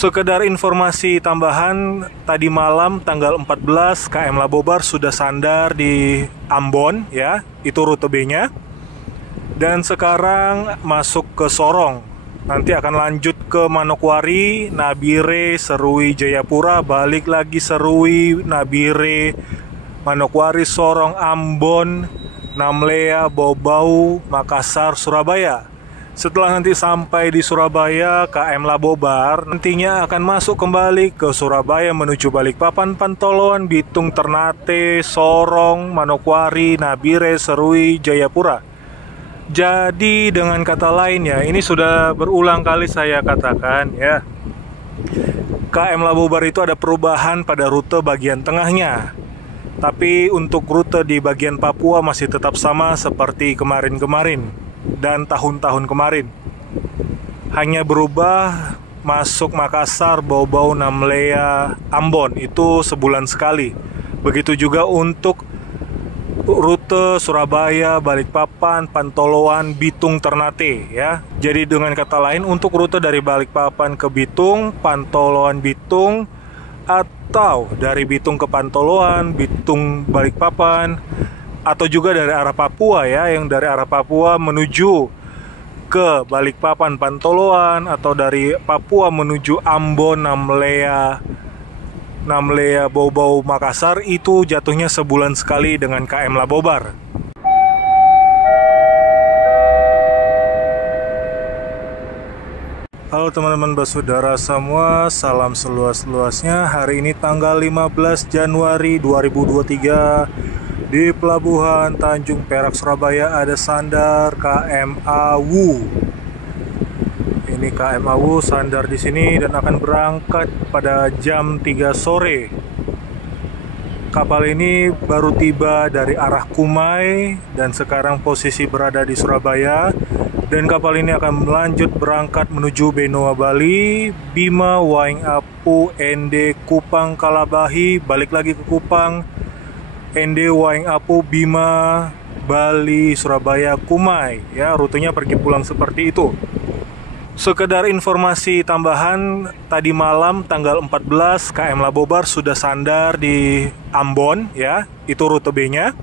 Sekedar informasi tambahan, tadi malam tanggal 14 KM Labobar sudah sandar di Ambon ya, itu rute B-nya. Dan sekarang masuk ke Sorong. Nanti akan lanjut ke Manokwari, Nabire, Serui, Jayapura, balik lagi Serui, Nabire, Manokwari, Sorong, Ambon, Namlea, Bau-Bau, Makassar, Surabaya. Setelah nanti sampai di Surabaya, KM Labobar nantinya akan masuk kembali ke Surabaya menuju Balikpapan, Pantoloan, Bitung, Ternate, Sorong, Manokwari, Nabire, Serui, Jayapura. Jadi dengan kata lain ya, ini sudah berulang kali saya katakan ya, KM Labobar itu ada perubahan pada rute bagian tengahnya. Tapi untuk rute di bagian Papua masih tetap sama seperti kemarin-kemarin dan tahun-tahun kemarin. Hanya berubah masuk Makassar, Bau-Bau, Namlea, Ambon itu sebulan sekali. Begitu juga untuk rute Surabaya, Balikpapan, Pantoloan, Bitung, Ternate ya. Jadi dengan kata lain, untuk rute dari Balikpapan ke Bitung, Pantoloan, Bitung, atau dari Bitung ke Pantoloan, Bitung, Balikpapan, atau juga dari arah Papua ya, yang dari arah Papua menuju ke Balikpapan, Pantoloan, atau dari Papua menuju Ambon, Namlea, Bau-Bau, Makassar, itu jatuhnya sebulan sekali dengan KM Labobar. Halo teman-teman bersaudara semua, salam seluas-luasnya. Hari ini tanggal 15 Januari 2023 di Pelabuhan Tanjung Perak, Surabaya ada sandar KM Awu. Ini KM Awu sandar di sini dan akan berangkat pada jam 3 sore. Kapal ini baru tiba dari arah Kumai dan sekarang posisi berada di Surabaya. Dan kapal ini akan melanjut berangkat menuju Benoa, Bali, Bima, Waing Apu, Ende, Kupang, Kalabahi, balik lagi ke Kupang, Ende, Waing Apu, Bima, Bali, Surabaya, Kumai. Ya, rutenya pergi pulang seperti itu. Sekedar informasi tambahan, tadi malam tanggal 14 KM Labobar sudah sandar di Ambon ya, itu rute B-nya.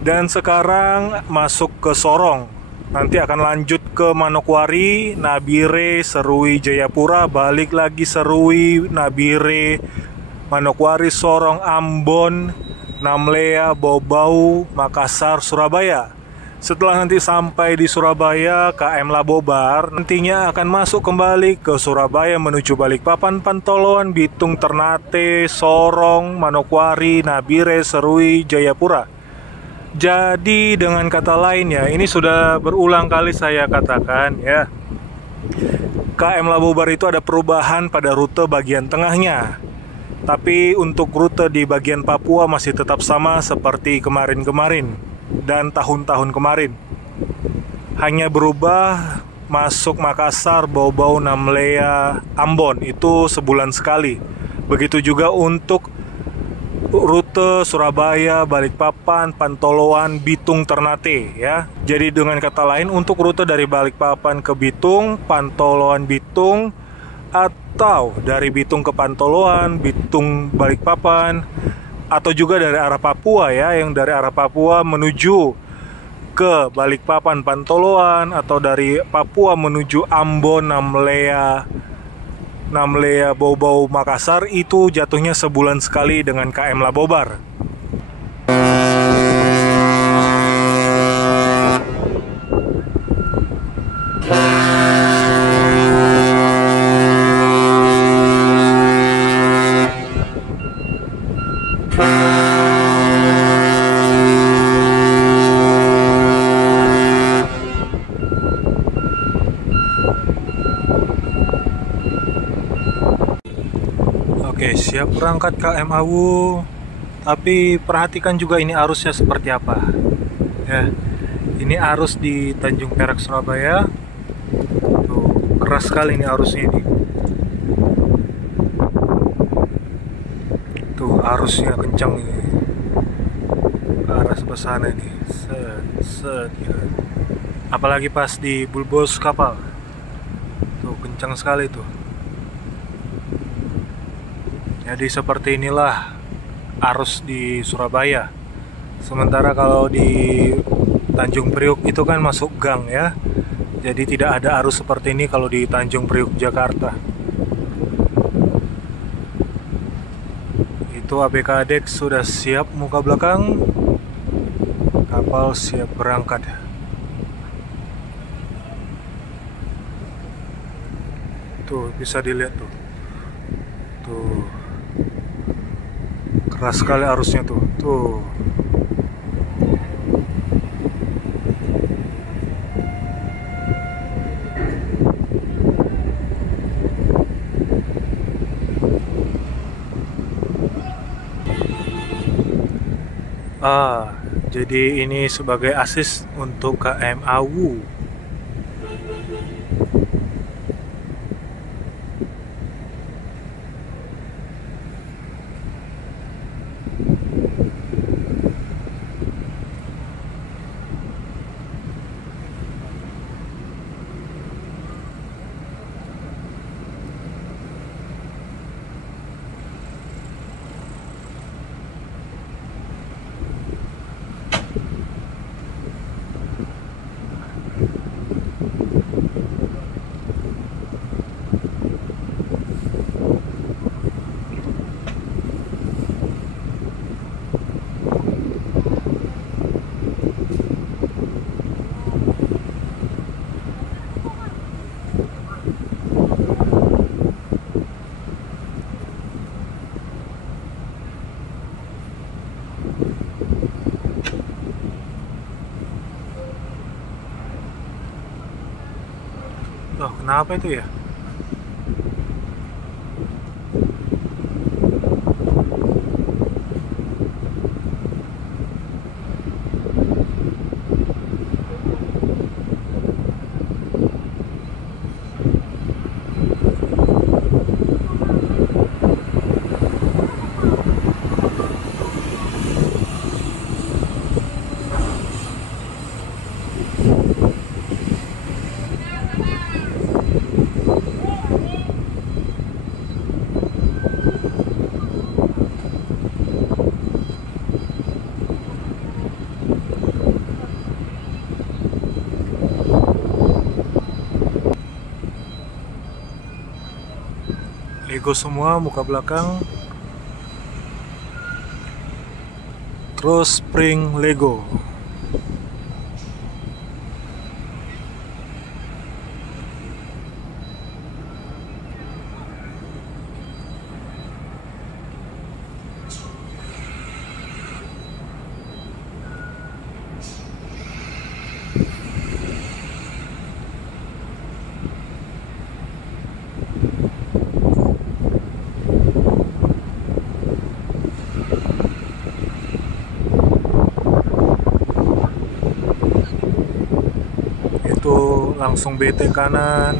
Dan sekarang masuk ke Sorong. Nanti akan lanjut ke Manokwari, Nabire, Serui, Jayapura, balik lagi Serui, Nabire, Manokwari, Sorong, Ambon, Namlea, Bau-Bau, Makassar, Surabaya. Setelah nanti sampai di Surabaya, KM Labobar nantinya akan masuk kembali ke Surabaya menuju Balikpapan, Pantoloan, Bitung, Ternate, Sorong, Manokwari, Nabire, Serui, Jayapura. Jadi dengan kata lain ya, ini sudah berulang kali saya katakan ya, KM Labobar itu ada perubahan pada rute bagian tengahnya. Tapi untuk rute di bagian Papua masih tetap sama seperti kemarin-kemarin dan tahun-tahun kemarin. Hanya berubah masuk Makassar, Bau-Bau, Namlea, Ambon itu sebulan sekali. Begitu juga untuk rute Surabaya, Balikpapan, Pantoloan, Bitung, Ternate ya. Jadi dengan kata lain, untuk rute dari Balikpapan ke Bitung, Pantoloan, Bitung, atau dari Bitung ke Pantoloan, Bitung, Balikpapan, atau juga dari arah Papua ya, yang dari arah Papua menuju ke Balikpapan, Pantoloan, atau dari Papua menuju Ambon, Namlea, Bau-Bau, Makassar, itu jatuhnya sebulan sekali dengan KM Labobar. Oke, siap berangkat KM Awu. Tapi perhatikan juga ini arusnya seperti apa. Ya, ini arus di Tanjung Perak, Surabaya. Tuh, keras sekali ini arusnya ini. Tuh, arusnya kencang ini. Ke arah sebelah sana ini. Set, ya. Apalagi pas di bulbos kapal. Tuh, kencang sekali tuh. Jadi seperti inilah arus di Surabaya. Sementara kalau di Tanjung Priuk itu kan masuk gang ya. Jadi tidak ada arus seperti ini kalau di Tanjung Priuk, Jakarta. Itu ABK Deck sudah siap muka belakang. Kapal siap berangkat. Tuh bisa dilihat tuh. Tuh. Keras sekali arusnya tuh. Tuh. Jadi ini sebagai asis untuk KM Awu. Loh, kenapa itu ya? Lego semua muka belakang. Terus spring Lego. Itu langsung BT kanan.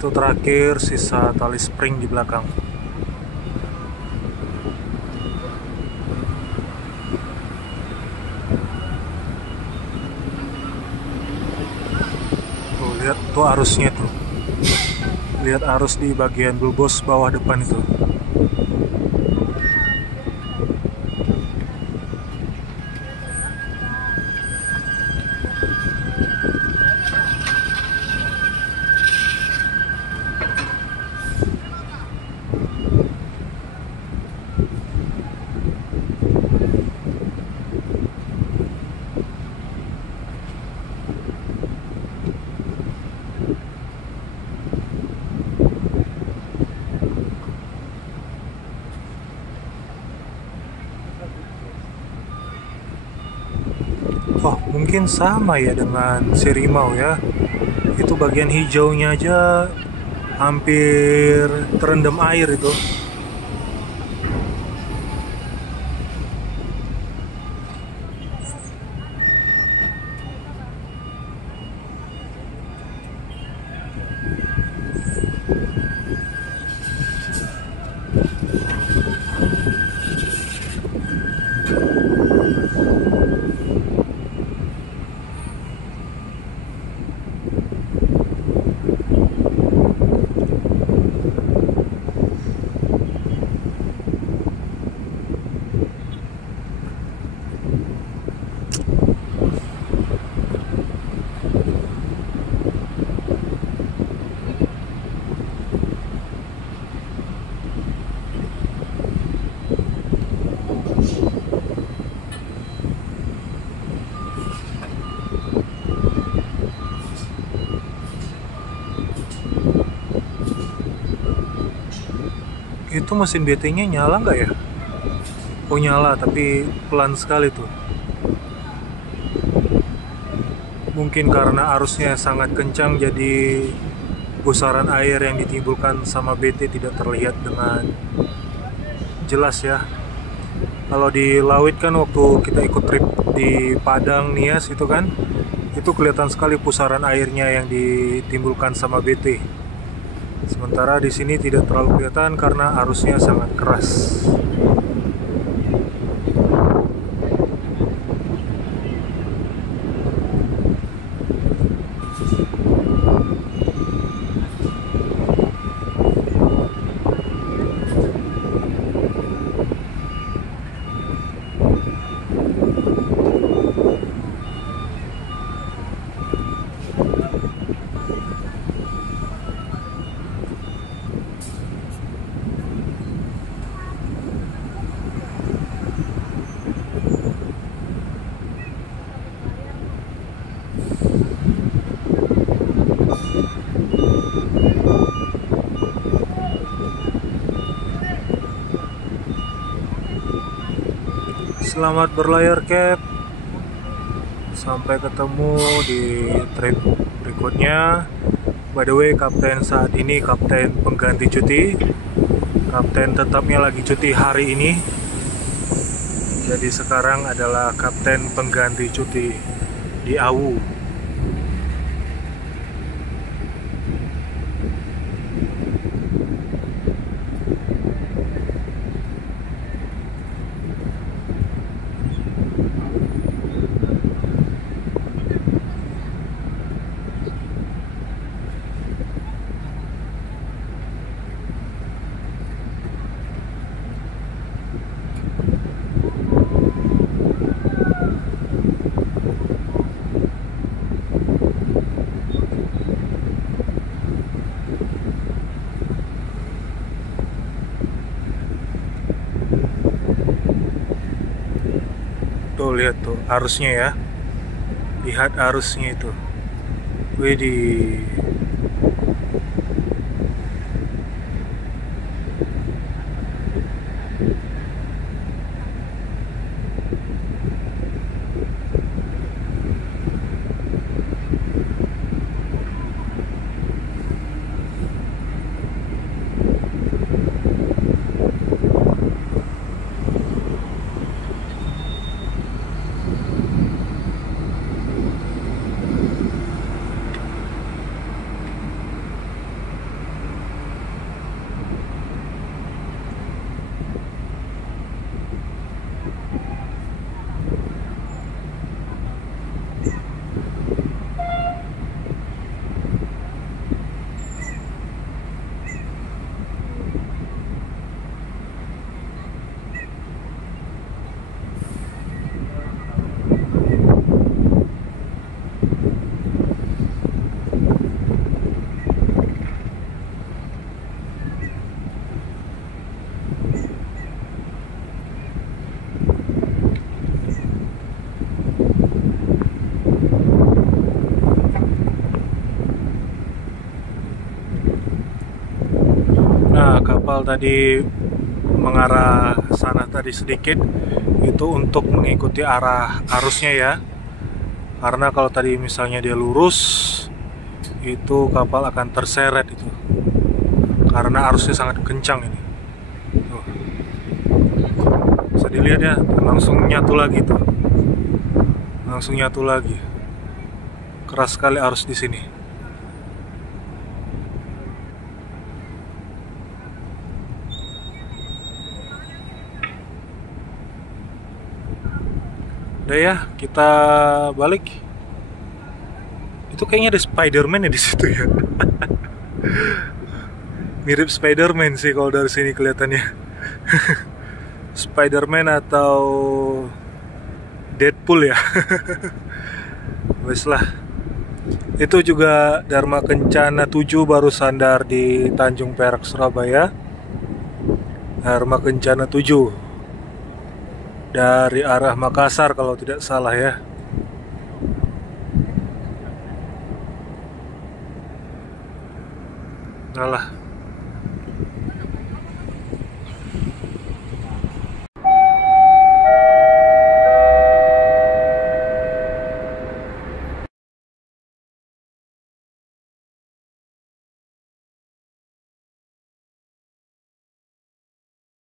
Itu terakhir sisa tali spring di belakang. Tuh, lihat tuh arusnya tuh. Lihat arus di bagian bulbos bawah depan itu. Oh, mungkin sama ya dengan Serimau ya. Itu bagian hijaunya aja hampir terendam air itu. Itu mesin BT-nya nyala nggak ya? Oh nyala, tapi pelan sekali tuh. Mungkin karena arusnya sangat kencang, jadi pusaran air yang ditimbulkan sama BT tidak terlihat dengan jelas ya. Kalau di laut kan waktu kita ikut trip di Padang Nias itu kan, itu kelihatan sekali pusaran airnya yang ditimbulkan sama BT. Sementara di sini tidak terlalu kelihatan karena arusnya sangat keras. Selamat berlayar, Cap. Sampai ketemu di trip berikutnya. By the way, kapten saat ini kapten pengganti cuti. Kapten tetapnya lagi cuti hari ini. Jadi sekarang adalah kapten pengganti cuti di AWU. Tuh lihat tuh arusnya ya. Lihat arusnya itu. Widih. Kapal tadi mengarah sana tadi sedikit, itu untuk mengikuti arah arusnya ya. Karena kalau tadi misalnya dia lurus, itu kapal akan terseret itu. Karena arusnya sangat kencang ini. Tuh. Bisa dilihat ya, langsung nyatu lagi tuh. Langsung nyatu lagi. Keras sekali arus di sini. Udah ya, kita balik. Itu kayaknya ada Spider-Man ya di situ ya. Mirip Spider-Man sih kalau dari sini kelihatannya. Spider-Man atau Deadpool ya. Wes lah. Itu juga Dharma Kencana 7 baru sandar di Tanjung Perak, Surabaya. Dharma Kencana 7 dari arah Makassar kalau tidak salah ya. Nah lah,